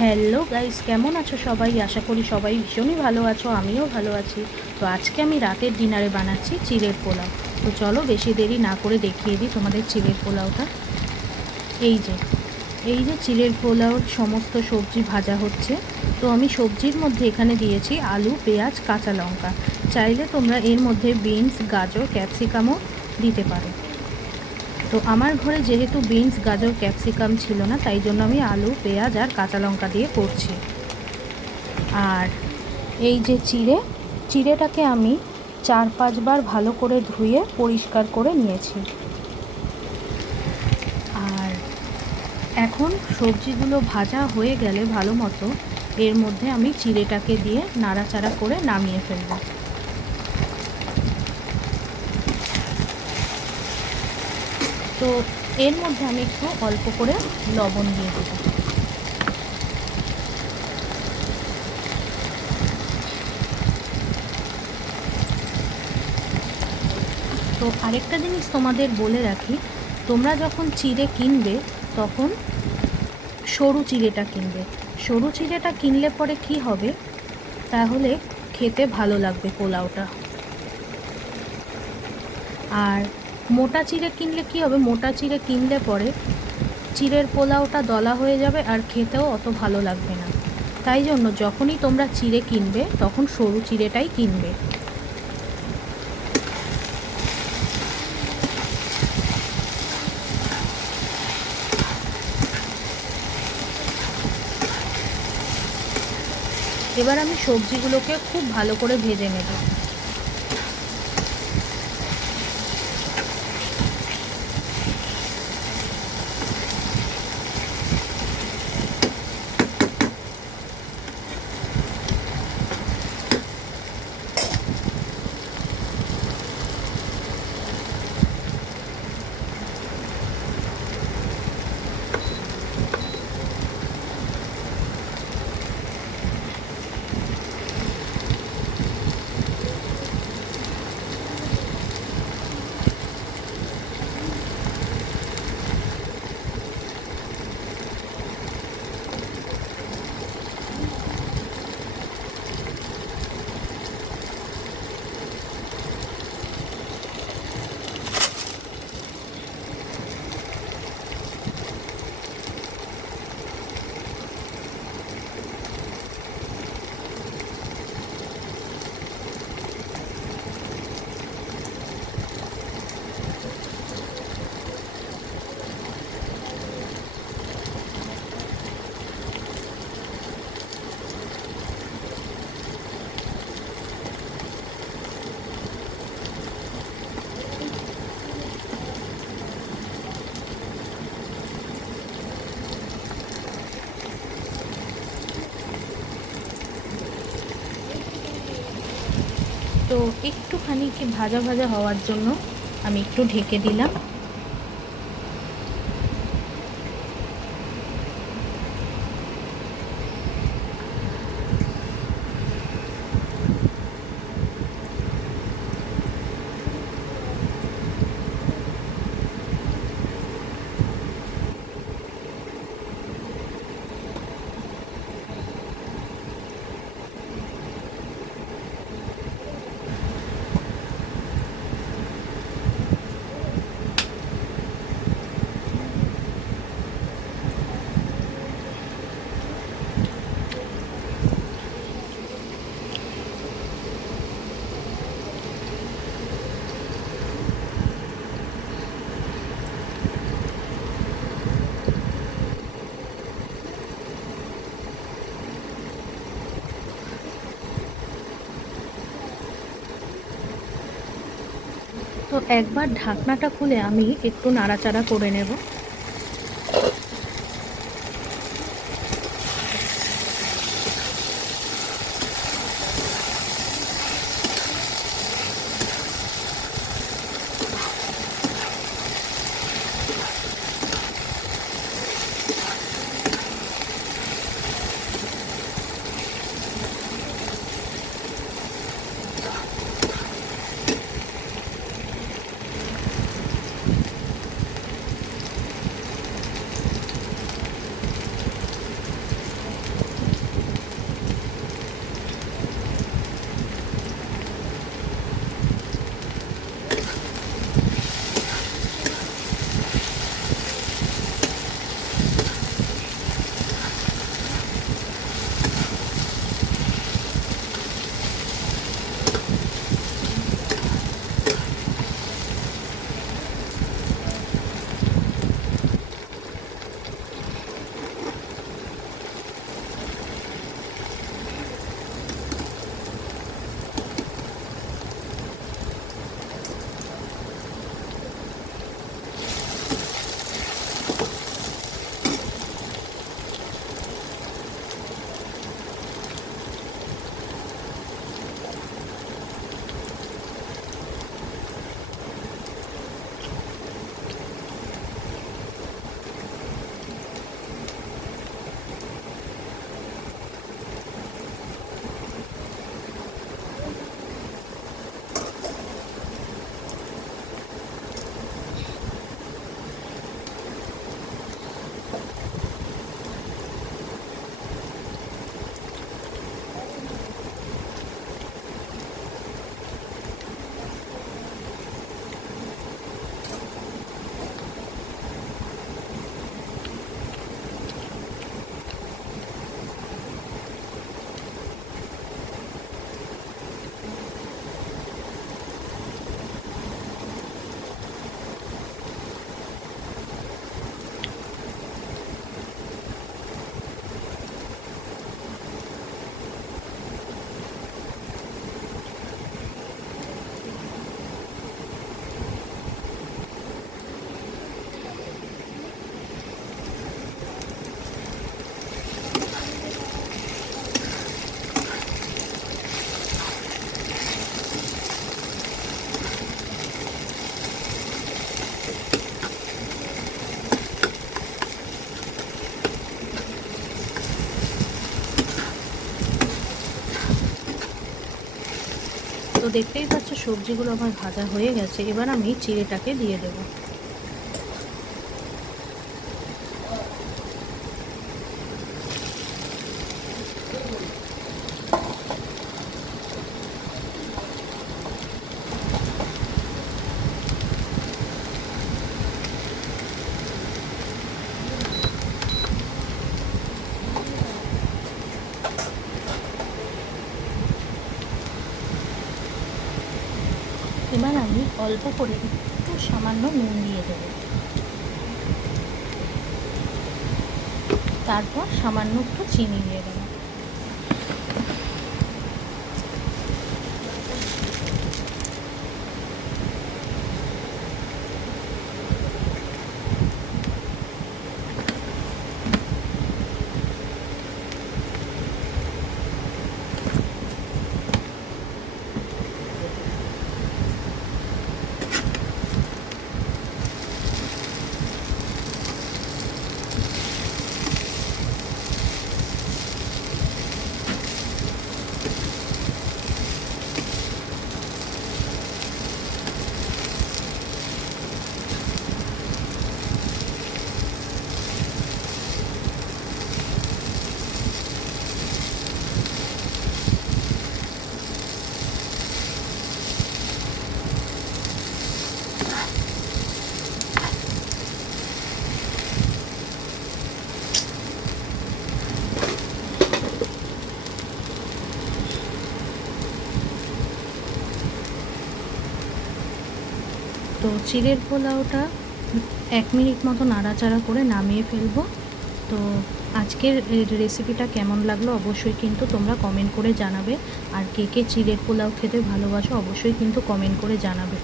Hello guys, কেমন আছো সবাই? আশা করি সবাই ভীষণই ভালো আছো, আমিও ভালো আছি। তো আজকে আমি রাতের ডিনারে বানাচ্ছি চিড়ের পোলাও। তো চলো বেশি দেরি না করে দেখিয়ে দিই তোমাদের চিড়ের পোলাওটা। এই যে এই যে চিড়ের পোলাওর সমস্ত সবজি ভাজা হচ্ছে। তো আমি সবজির মধ্যে এখানে দিয়েছি আলু, পেঁয়াজ, কাঁচা লঙ্কা। চাইলে তোমরা এর মধ্যে বিনস, গাজর, ক্যাপসিকামও দিতে পারো। তো আমার ঘরে যেহেতু বিনস, গাজর, ক্যাপসিকাম ছিল না, তাই জন্য আমি আলু, পেঁয়াজ আর কাঁচা লঙ্কা দিয়ে করছি। আর এই যে চিড়েটাকে আমি 4-5 বার ভালো করে ধুয়ে পরিষ্কার করে নিয়েছি। আর এখন সবজিগুলো ভাজা হয়ে গেলে ভালো মতো এর মধ্যে আমি চিড়েটাকে দিয়ে নাড়াচাড়া করে নামিয়ে ফেলব। তো এর মধ্যে আমি একটু অল্প করে লবণ দিয়ে দেব। তো আরেকটা জিনিস তোমাদের বলে রাখি, তোমরা যখন চিড়ে কিনবে তখন সরু চিড়েটা কিনবে। সরু চিড়েটা কিনলে পরে কি হবে, তাহলে খেতে ভালো লাগবে পোলাওটা। আর মোটা চিড়ে কিনলে কি হবে, মোটা চিড়ে কিনলে পরে চিড়ের পোলাওটা দলা হয়ে যাবে আর খেতেও অত ভালো লাগবে না। তাই জন্য যখনই তোমরা চিড়ে কিনবে তখন সরু চিড়েটাই কিনবে। এবার আমি সবজিগুলোকে খুব ভালো করে ভেজে নেব। তো একটুখানি কি ভাজা ভাজা হওয়ার জন্য আমি একটু ঢেকে দিলাম। তো একবার ঢাকনাটা খুলে আমি একটু নাড়াচাড়া করে নেব। তো দেখতেই পাচ্ছ সবজিগুলো আমার ভাজা হয়ে গেছে, এবার আমি চিড়েটাকে দিয়ে দেবো। এবার আমি অল্প করে একটু সামান্য নুন দিয়ে দেবো, তারপর সামান্য একটু চিনি দিয়ে দেবো। তো চিড়ের পোলাওটা 1 মিনিট মতো নাড়াচাড়া করে নামিয়ে ফেলবো। তো আজকের রেসিপিটা কেমন লাগলো অবশ্যই কিন্তু তোমরা কমেন্ট করে জানাবে, আর কে কে চিড়ের পোলাও খেতে ভালোবাসো অবশ্যই কিন্তু কমেন্ট করে জানাবে।